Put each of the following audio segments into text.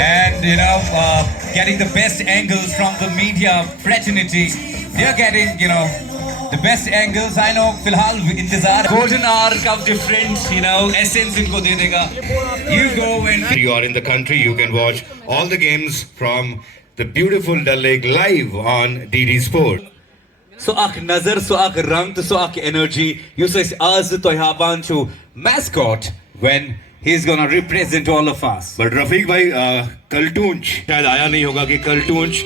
And getting the best angles from the media fraternity. They're getting, the best angles. I know, फिलहाल इंतजार. Golden hour का different, essence इनको दे देगा. You go and you are in the country, you can watch all the games from the beautiful Dal Lake live on DD Sport. So ak nazar, so ak rang, so ak energy. You say az to yaban to mascot when he's gonna represent all of us. But Rafiq भाई कलटूंच शायद आया नहीं होगा कि कलटूंच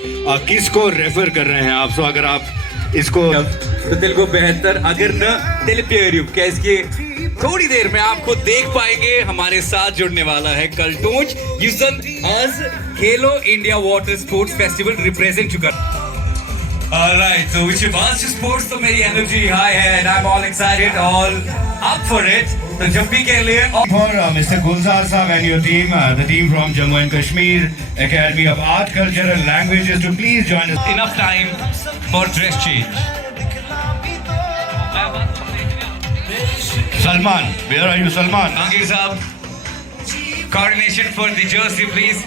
किसको refer कर रहे हैं आप. सो अगर आप इसको तो दिल को बेहतर अगर न दिल प्यारियों कैसे थोड़ी देर में आपको देख पाएंगे. हमारे साथ जुड़ने वाला है कलटूंच युसन आज खेलो India water sports festival represent चुका. Alright, so which advanced sports तो मेरी energy high है and I'm all excited, all up for it. तो जब भी के लिए for Mr. Gulzar Saab and your team, the team from Jammu and Kashmir Academy of Art, Culture and Languages to please join us. enough time for dress change. Salman, where are you Salman? Angir Saab, coordination for the jersey please.